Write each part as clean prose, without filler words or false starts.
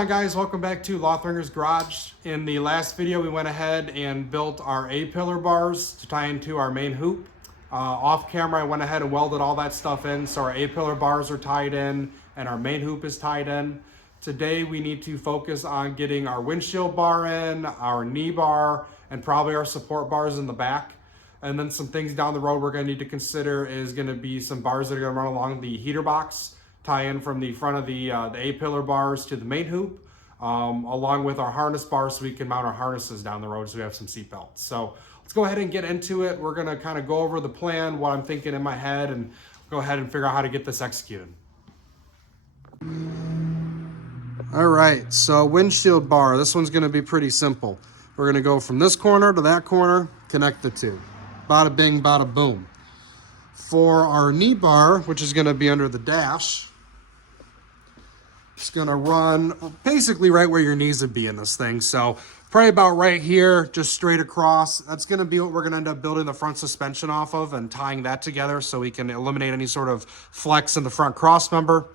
on, guys? Welcome back to Lothringer's Garage. In the last video, we went ahead and built our A-pillar bars to tie into our main hoop. Off camera, I went ahead and welded all that stuff in, so our A-pillar bars are tied in and our main hoop is tied in. Today, we need to focus on getting our windshield bar in, our knee bar, and probably our support bars in the back. And then some things down the road we're going to need to consider is going to be some bars that are going to run along the heater box, tie in from the front of the A-pillar bars to the main hoop, along with our harness bars so we can mount our harnesses down the road so we have some seat belts. So let's go ahead and get into it. We're gonna kind of go over the plan, what I'm thinking in my head, and go ahead and figure out how to get this executed. All right, so windshield bar, this one's gonna be pretty simple. We're gonna go from this corner to that corner, connect the two. Bada bing, bada boom. For our knee bar, which is gonna be under the dash, it's gonna run basically right where your knees would be in this thing. So probably about right here, just straight across. That's gonna be what we're gonna end up building the front suspension off of and tying that together so we can eliminate any sort of flex in the front cross member.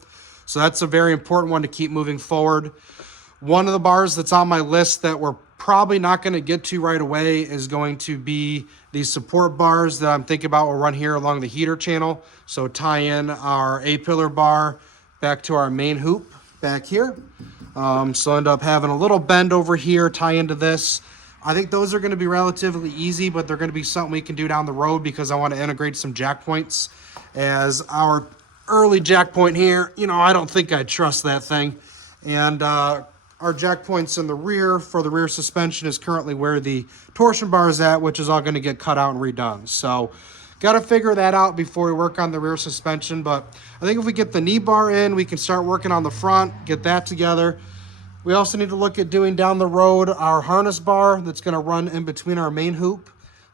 So that's a very important one to keep moving forward. One of the bars that's on my list that we're probably not gonna get to right away is going to be these support bars that I'm thinking about will run here along the heater channel. So tie in our A-pillar bar back to our main hoop back here. So end up having a little bend over here, tie into this. I think those are going to be relatively easy, but they're going to be something we can do down the road because I want to integrate some jack points. As our early jack point here, you know, I don't think I'd trust that thing. And our jack points in the rear for the rear suspension is currently where the torsion bar is at, which is all going to get cut out and redone. So got to figure that out before we work on the rear suspension. But I think if we get the knee bar in, we can start working on the front, get that together. We also need to look at doing down the road our harness bar that's going to run in between our main hoop,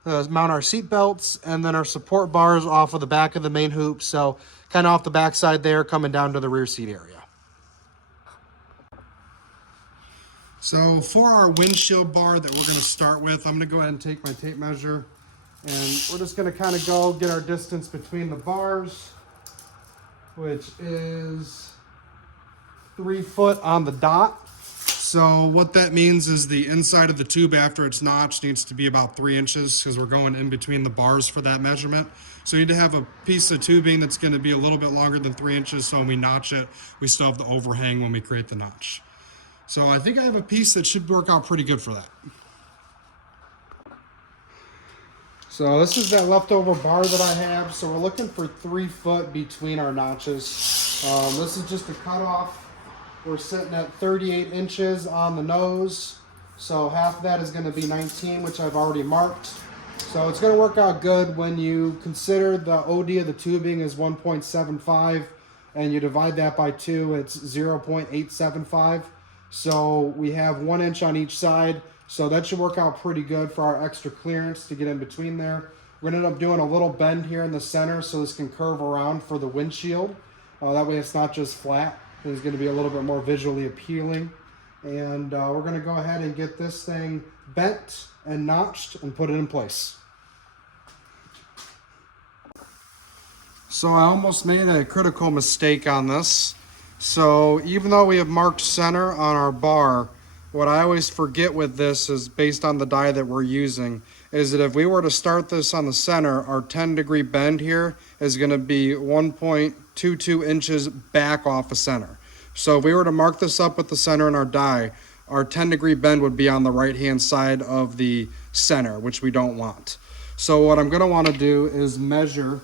mount our seat belts, and then our support bars off of the back of the main hoop. So kind of off the back side there, coming down to the rear seat area. So for our windshield bar that we're going to start with, I'm going to go ahead and take my tape measure. And we're just going to kind of go get our distance between the bars, which is 3 foot on the dot. So what that means is the inside of the tube after it's notched needs to be about 3 inches because we're going in between the bars for that measurement. So you need to have a piece of tubing that's going to be a little bit longer than 3 inches, so when we notch it, we still have the overhang when we create the notch. So I think I have a piece that should work out pretty good for that. So this is that leftover bar that I have. So we're looking for 3 foot between our notches. This is just a cutoff. We're sitting at 38 inches on the nose. So half of that is going to be 19, which I've already marked. So it's going to work out good when you consider the OD of the tubing is 1.75 and you divide that by 2, it's 0.875. So we have 1 inch on each side. So that should work out pretty good for our extra clearance to get in between there. We're going to end up doing a little bend here in the center so this can curve around for the windshield. That way it's not just flat. It's going to be a little bit more visually appealing. And we're going to go ahead and get this thing bent and notched and put it in place. So I almost made a critical mistake on this. So even though we have marked center on our bar, what I always forget with this is based on the die that we're using, is that if we were to start this on the center, our 10-degree bend here is going to be 1.22 inches back off of center. So if we were to mark this up with the center in our die, our 10-degree bend would be on the right-hand side of the center, which we don't want. So what I'm going to want to do is measure.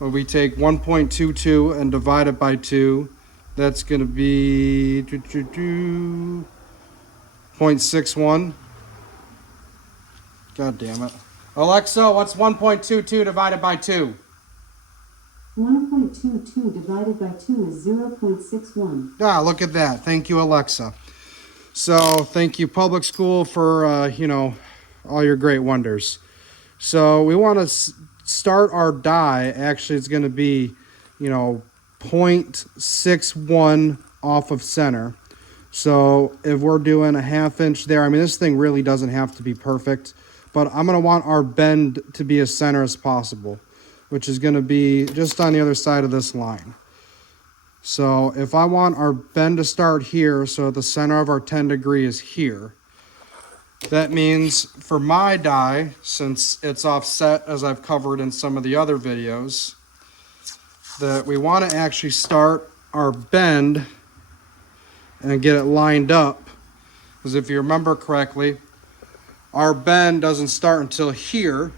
We take 1.22 and divide it by 2. That's going to be 0.61. God damn it. Alexa, what's 1.22 divided by 2? 1.22 divided by 2 is 0.61. Ah, look at that. Thank you, Alexa. So thank you, public school, for, you know, all your great wonders. So we want to start our die. Actually, it's going to be, you know, 0.61 off of center. So if we're doing a 1/2 inch there, I mean, this thing really doesn't have to be perfect, but I'm going to want our bend to be as center as possible, which is going to be just on the other side of this line. So if I want our bend to start here, so the center of our 10 degree is here, that means for my die, since it's offset as I've covered in some of the other videos, that we want to actually start our bend and get it lined up. Because if you remember correctly, our bend doesn't start until here.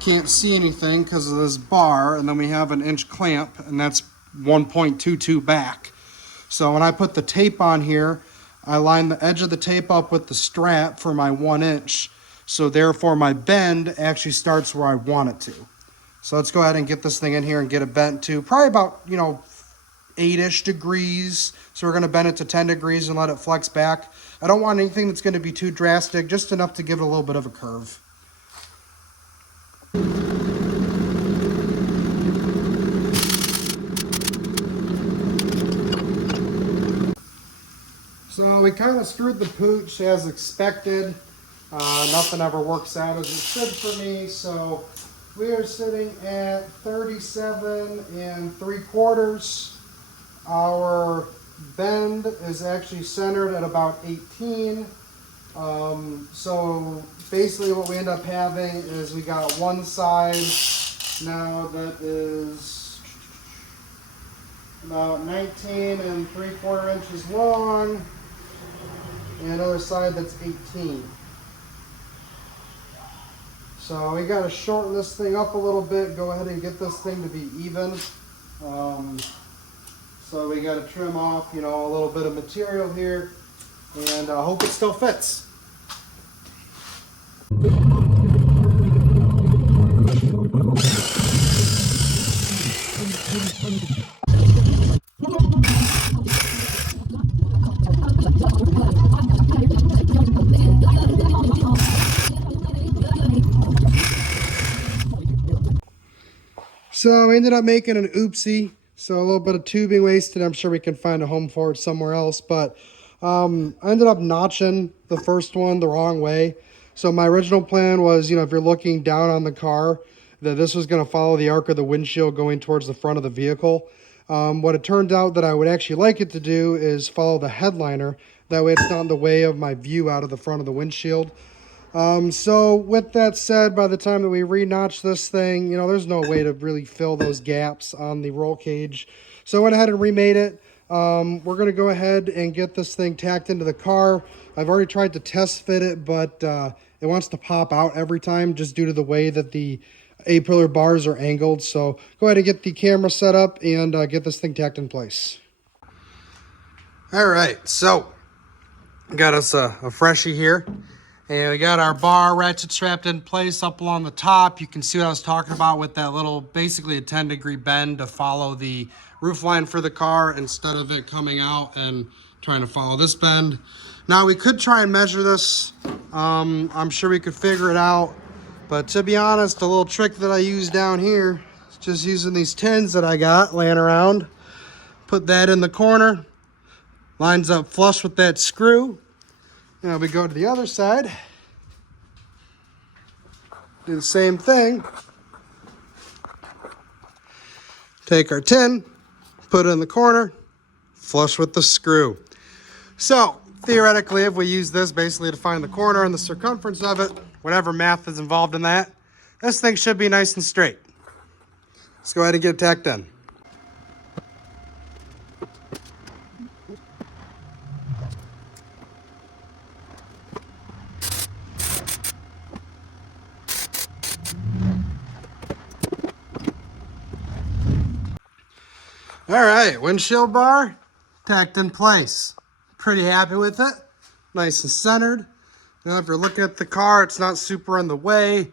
Can't see anything because of this bar, and then we have an inch clamp, and that's 1.22 back. So when I put the tape on here, I line the edge of the tape up with the strap for my 1 inch. So therefore my bend actually starts where I want it to. So let's go ahead and get this thing in here and get it bent to probably about, 8-ish degrees. So we're gonna bend it to 10 degrees and let it flex back. I don't want anything that's gonna be too drastic, just enough to give it a little bit of a curve. So we kind of screwed the pooch as expected. Nothing ever works out as it should for me. So we are sitting at 37 3/4. Our bend is actually centered at about 18. So basically what we end up having is we got one side now that is about 19 3/4 inches long, and another side that's 18. So we got to shorten this thing up a little bit, go ahead and get this thing to be even. So we got to trim off, a little bit of material here, and hope it still fits. So we ended up making an oopsie. So a little bit of tubing wasted. I'm sure we can find a home for it somewhere else. But I ended up notching the first one the wrong way. So my original plan was, if you're looking down on the car, that this was going to follow the arc of the windshield going towards the front of the vehicle. What it turned out that I would actually like it to do is follow the headliner. That way it's not in the way of my view out of the front of the windshield. So with that said, by the time that we re-notch this thing, there's no way to really fill those gaps on the roll cage. So I went ahead and remade it. We're going to go ahead and get this thing tacked into the car. I've already tried to test fit it, but it wants to pop out every time just due to the way that the A-pillar bars are angled. So go ahead and get the camera set up and get this thing tacked in place. All right, so got us a freshie here. And we got our bar ratchet strapped in place up along the top. You can see what I was talking about with that little, basically a 10-degree bend to follow the roof line for the car instead of it coming out and trying to follow this bend. Now we could try and measure this. I'm sure we could figure it out. But to be honest, a little trick that I use down here is just using these tins that I got laying around. Put that in the corner. Lines up flush with that screw. Now we go to the other side, do the same thing, take our tin, put it in the corner, flush with the screw. So theoretically, if we use this basically to find the corner and the circumference of it, whatever math is involved in that, this thing should be nice and straight. Let's go ahead and get it tacked in. All right, windshield bar tacked in place. Pretty happy with it. Nice and centered. Now, if you're looking at the car, it's not super in the way. It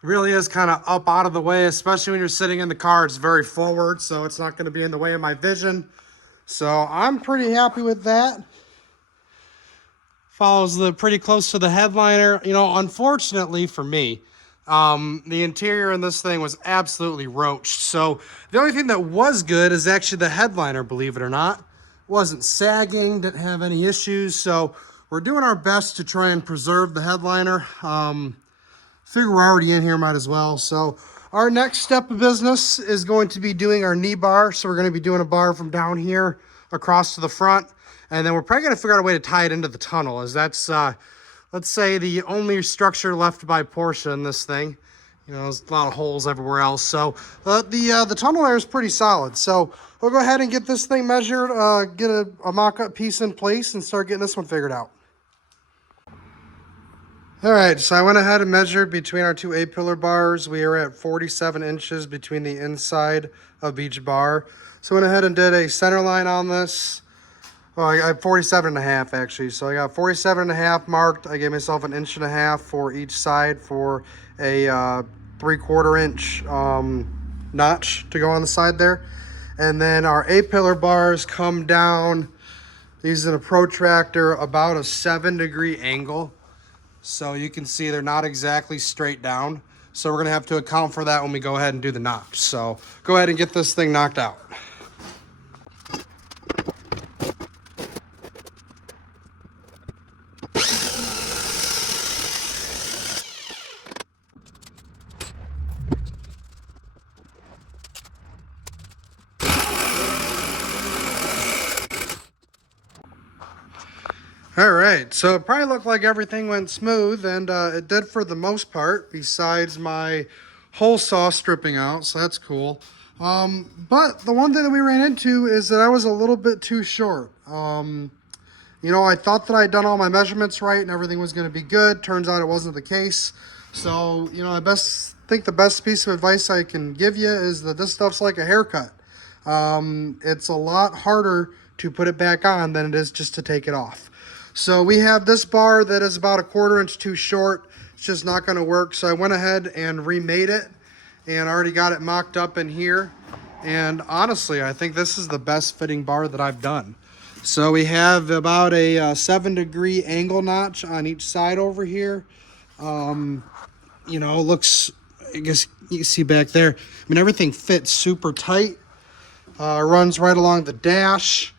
really is kind of up out of the way, especially when you're sitting in the car. It's very forward, so it's not going to be in the way of my vision. So I'm pretty happy with that. Follows pretty close to the headliner. Unfortunately for me, the interior in this thing was absolutely roached. So the only thing that was good is actually the headliner, believe it or not. Wasn't sagging, didn't have any issues. So we're doing our best to try and preserve the headliner. Figure we're already in here, might as well. So Our next step of business is going to be doing our knee bar. So we're going to be doing a bar from down here across to the front. And then we're probably going to figure out a way to tie it into the tunnel, as that's, let's say, the only structure left by Porsche in this thing. You know, there's a lot of holes everywhere else. So the tunnel there is pretty solid. So we'll go ahead and get this thing measured, get a mock-up piece in place, and start getting this one figured out. All right, so I went ahead and measured between our two A-pillar bars. We are at 47 inches between the inside of each bar. So I went ahead and did a center line on this. Well, I got 47 and a half actually. So I got 47 and a half marked. I gave myself an inch and a half for each side for a 3/4 inch notch to go on the side there. And then our A-pillar bars come down. These are a protractor about a 7-degree angle. So you can see they're not exactly straight down. So we're gonna have to account for that when we go ahead and do the notch. So go ahead and get this thing knocked out. All right, so it probably looked like everything went smooth, and it did for the most part, besides my hole saw stripping out, so that's cool. But the one thing that we ran into is that I was a little bit too short. You know, I thought that I'd done all my measurements right and everything was going to be good. Turns out it wasn't the case. So, you know, I think the best piece of advice I can give you is that this stuff's like a haircut. It's a lot harder to put it back on than it is just to take it off. So we have this bar that is about 1/4 inch too short. It's just not going to work. So I went ahead and remade it and already got it mocked up in here. And honestly, I think this is the best fitting bar that I've done. So we have about a 7-degree angle notch on each side over here. You know, looks, I guess you can see back there. I mean, everything fits super tight. Runs right along the dash.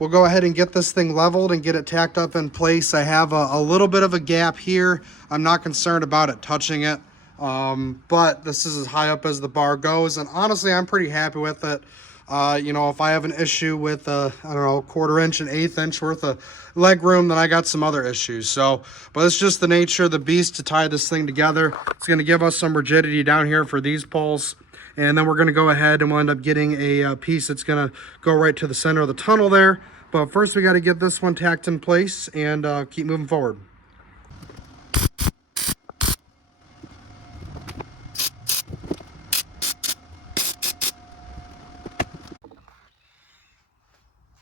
We'll go ahead and get this thing leveled and get it tacked up in place. I have a little bit of a gap here. I'm not concerned about it touching it, but this is as high up as the bar goes, and honestly, I'm pretty happy with it. You know, if I have an issue with, I don't know, 1/4 inch and 1/8 inch worth of leg room, then I got some other issues. So, but it's just the nature of the beast to tie this thing together. It's going to give us some rigidity down here for these poles. And then we're going to go ahead and we'll end up getting a piece that's going to go right to the center of the tunnel there. But first we got to get this one tacked in place and keep moving forward.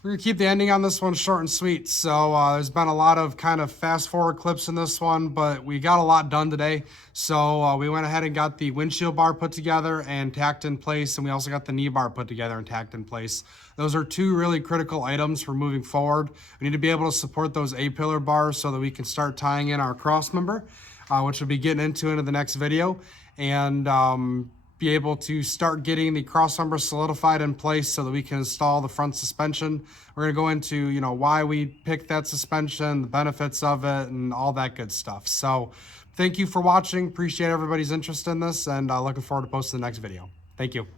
We're going to keep the ending on this one short and sweet. So there's been a lot of kind of fast forward clips in this one, but we got a lot done today. So we went ahead and got the windshield bar put together and tacked in place. And we also got the knee bar put together and tacked in place. Those are two really critical items for moving forward. We need to be able to support those A-pillar bars so that we can start tying in our cross member, which we'll be getting into the next video. And be able to start getting the cross member solidified in place so that we can install the front suspension. We're going to go into, you know, why we picked that suspension, the benefits of it, and all that good stuff. So thank you for watching. Appreciate everybody's interest in this, and looking forward to posting the next video. Thank you.